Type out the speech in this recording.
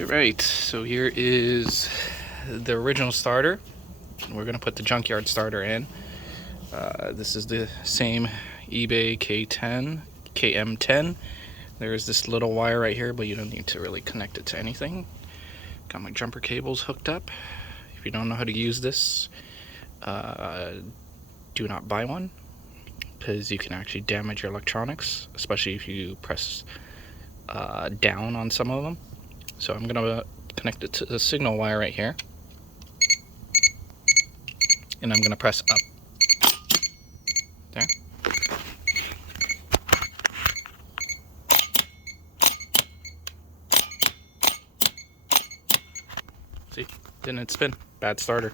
Alright, so here is the original starter. We're going to put the junkyard starter in. This is the same eBay KM10. There's this little wire right here, but you don't need to really connect it to anything. Got my jumper cables hooked up. If you don't know how to use this, do not buy one, because you can actually damage your electronics, especially if you press down on some of them. So I'm going to connect it to the signal wire right here, and I'm going to press up. There. See? Didn't spin. Bad starter.